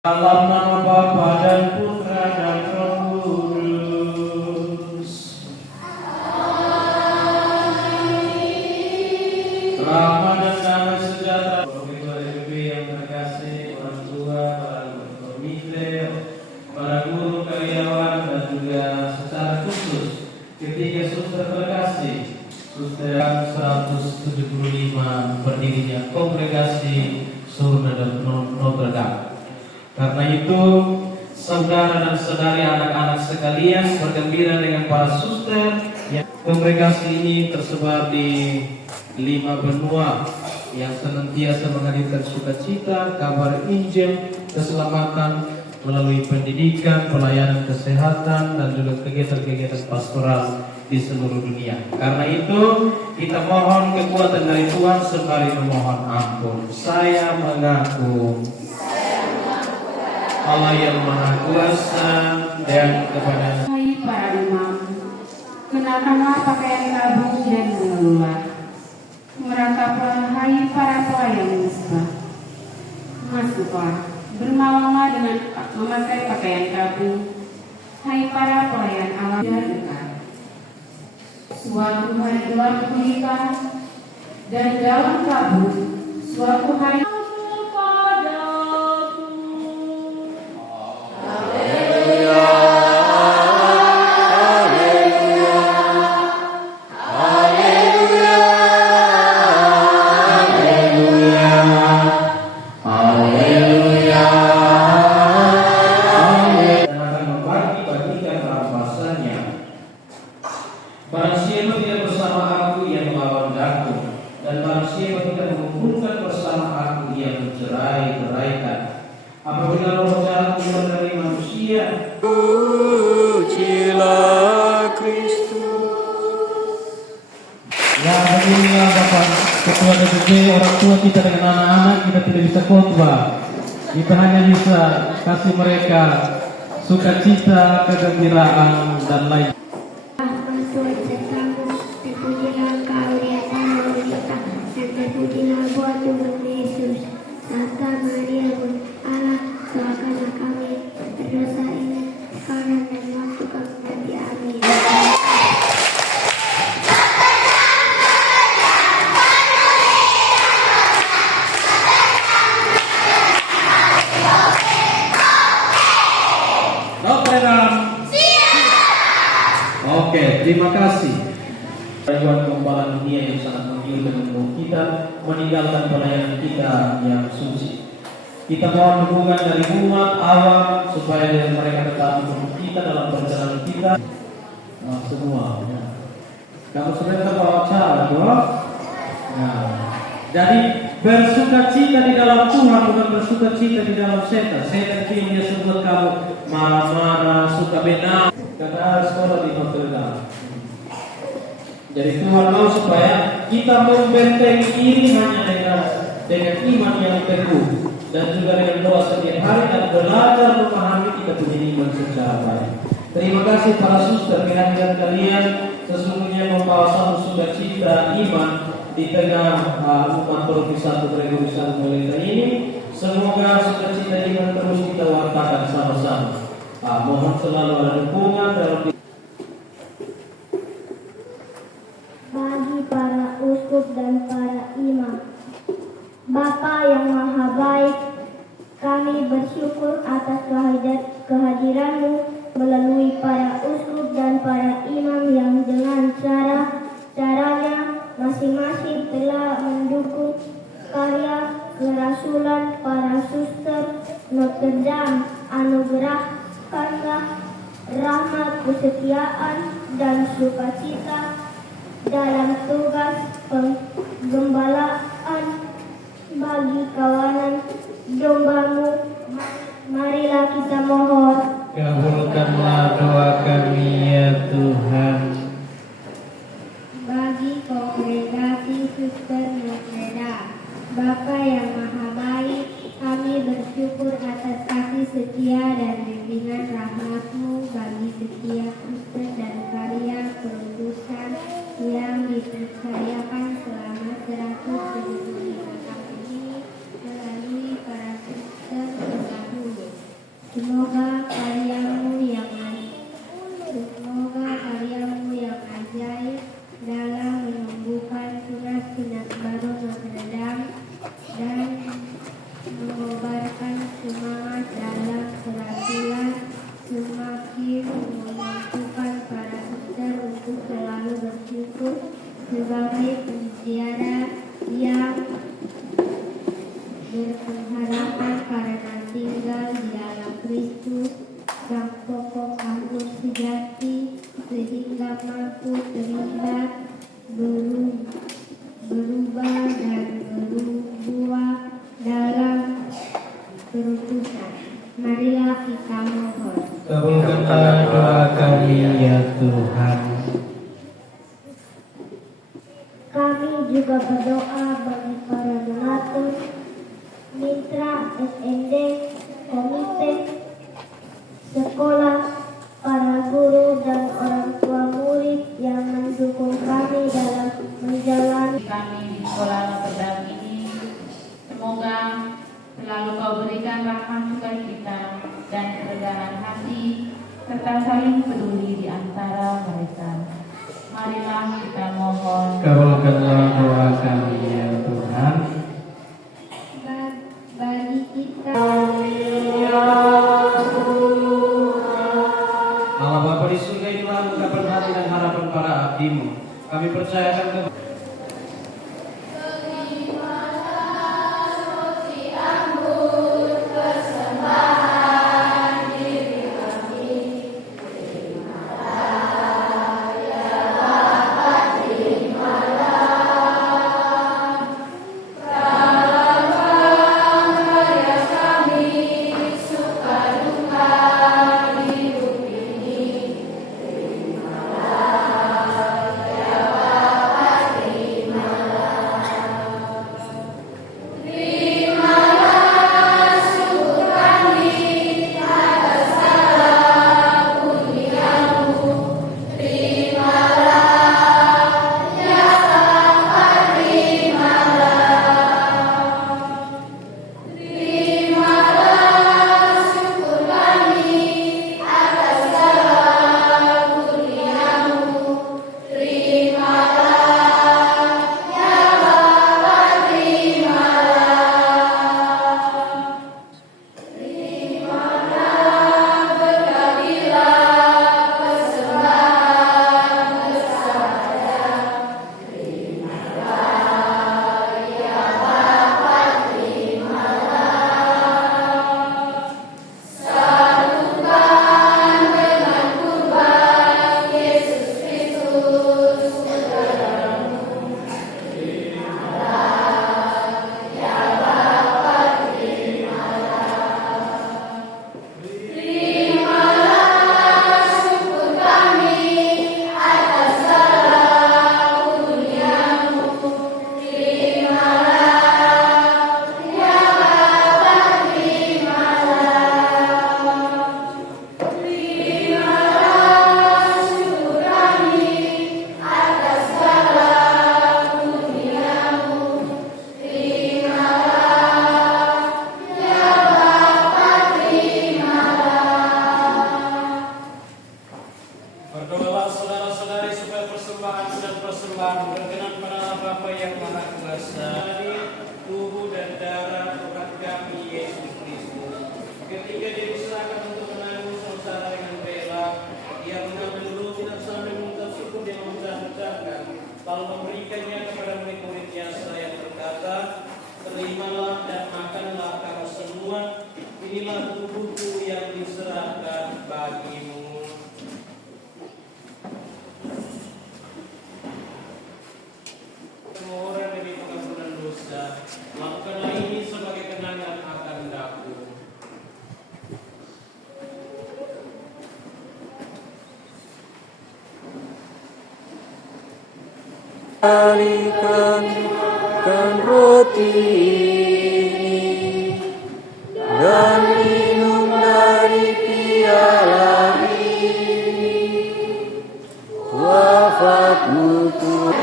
Dalam nama Bapa dan Putra dan Roh Kudus. Rahmat dan damai sejahtera bagi PBB yang terkasih, orang tua, para komite, para guru karyawan, dan juga secara khusus ketiga suster terkasih, suster 175 berdirinya Kongregasi Surga dan Notre Dame. Karena itu, saudara dan saudari anak-anak sekalian, bergembira dengan para suster yang kongregasi ini tersebar di 5 benua yang senantiasa menghadirkan sukacita, kabar Injil, keselamatan melalui pendidikan, pelayanan kesehatan, dan juga kegiatan-kegiatan pastoral di seluruh dunia. Karena itu, kita mohon kekuatan dari Tuhan sembari memohon ampun. Saya mengaku Allah yang Maha Kuasa dan kepada Hai para imam, kenakanlah pakaian kabung dan mengeluar. Merangkaplah hai para pelayan misbah. Masuklah, bermalamlah dengan memakai pakaian kabung. Hai para pelayan Allah dekat. Suatu hari gelap gulita, dan dalam kabut suatu hari barang siapa tidak bersama aku, ia melawan aku, dan barang siapa tidak mengumpulkan bersama aku, ia mencerai-beraikan. Apabila roh jahat keluar dari manusia, pujilah Kristus. ya beginilah Bapak Ketua DPP, orang tua kita dengan anak-anak, kita tidak bisa khotbah. Kita hanya bisa kasih mereka sukacita, kegembiraan, dan lain. Terpujilah Engkau di atas nama kita, dan terpujilah buat Tuhan Yesus. Santa Maria Bunda Allah, doakanlah kami berdosa ini sekarang dan waktu kami nanti. Amin. Notre Dame. Oke, terima kasih. Tujuan Gembala dunia yang sangat menggiurkan umur kita, meninggalkan pelayanan kita yang suci. Kita mohon dukungan dari umat awam supaya mereka tetap mendukung kita dalam perjalanan kita. Semua. Ya. Kamu sudah terbawa cara, bro? Nah, jadi bersukacita di dalam Tuhan, bukan bersukacita di dalam setan. Setan itu dia sebut kamu marah-marah, suka benar. Karena sekolah di Notre Dame. Jadi Tuhan mau supaya kita membentengi diri hanya dengan iman yang teguh dan juga dengan doa setiap hari dan belajar memahami kita punya iman secara baik. Terima kasih para suster, kehadiran kalian sesungguhnya membawa satu sukacita iman di tengah umat paroki 1 Gregorius 1 Melita ini. Semoga sukacita iman terus kita wartakan sama-sama. Mohon selalu ada dukungan dalam Bagi para uskup dan para imam, Bapa yang Maha Baik, kami bersyukur atas kehadiran-Mu melalui para uskup dan para imam yang dengan caranya masing-masing telah mendukung karya kerasulan para suster Notre Dame. Anugerahkanlah rahmat, kesetiaan, dan sukacita dalam tugas penggembalaan bagi kawanan domba-Mu. Marilah kita mohon. kabulkanlah doa kami ya Tuhan. Bagi kongregasi suster Notre Dame, Bapa yang Maha Baik, kami bersyukur atas kasih setia dan bimbingan rahmat-Mu bagi setiap suster dan karya perutusan yang dipercayakan selama 175 tahun ini melalui para suster terdahulu. mutiara yang berpengharapan karena tinggal di dalam Kristus, sang pokok anggur sejati, sehingga mampu terlihat berubah dan berbuah dalam kerukunan. Marilah kita mohon. Kabulkanlah doa kami ya Tuhan. Kami juga berdoa bagi para donatur, mitra SND, komite, sekolah, para guru dan orang tua murid yang mendukung kami dalam menjalani Kami di sekolah Notre Dame ini, semoga selalu Kau berikan rahmat sukacita dan keredahan hati serta saling peduli di antara mereka. Marilah kita mohon. Kabulkanlah doa kami ya Tuhan. bagi kita. Allah Bapa di surga, inilah ungkapan hati dan harapan para abdi-Mu. Kami percayakan kepada Berdoalah saudara-saudari supaya persembahan dan persembahan berkenan pada Allah Bapa yang Maha Kuasa. Tubuh dan darah Tuhan kami Yesus Kristus. Ketika Dia diserahkan untuk menanggung sengsara dengan rela, Dia mengambil dulu tidak sampai mengucap syukur, Dia memecah-mecahkan, lalu memberikannya kepada murid-muridnya seraya berkata, terimalah dan makanlah kamu semua. Inilah tubuhku yang diserahkan bagimu. Orang demi pengampunan dosa, lakukanlah ini sebagai kenangan akan aku. Alihkan roti ini dan minum dari piala ini, wafatmu Tuhan.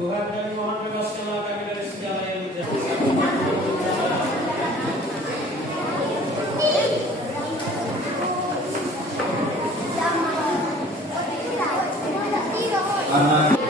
Tuhan dan Tuhan bebaskanlah kami dari segala yang menjadi. Anak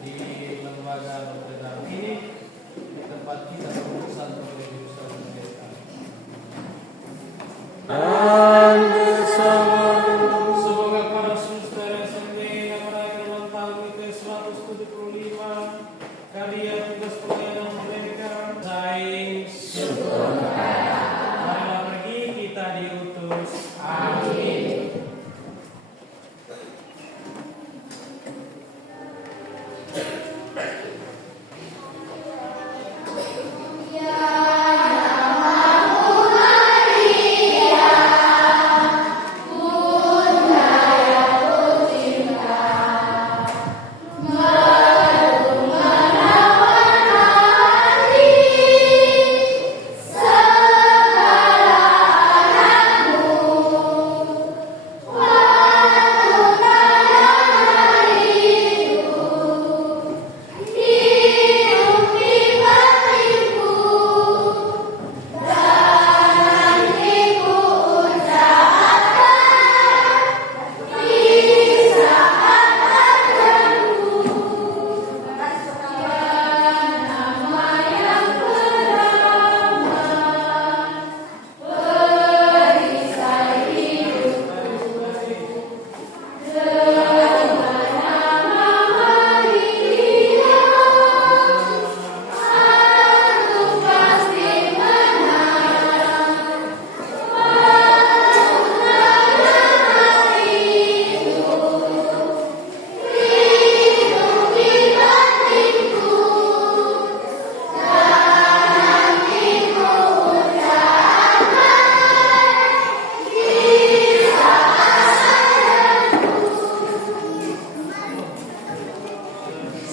di lembaga Notre Dame ini, di tempat kita berurusan oleh jurusan mereka. Dan bersama Semoga para suster yang sendiri yang merayakan ulang tahun ke-175, kalian tugas pelayanan mereka saing syukur. Marilah pergi, kita diutus. Amin.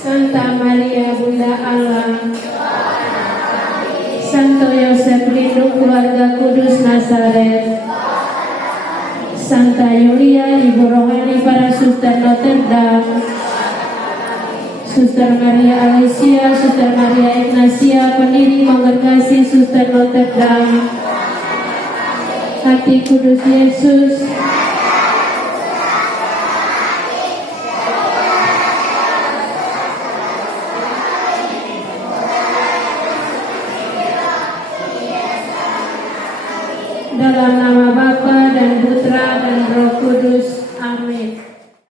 Santa Maria Bunda Allah, Santo Yosef lindung keluarga kudus Nazaret, Santa Yulia ibu rohani para suster Notre Dame, Suster Maria Alicia, Suster Maria Ignacia, pendiri Kongregasi Suster Notre Dame, Hati Kudus Yesus, dalam nama Bapa dan Putra dan Roh Kudus.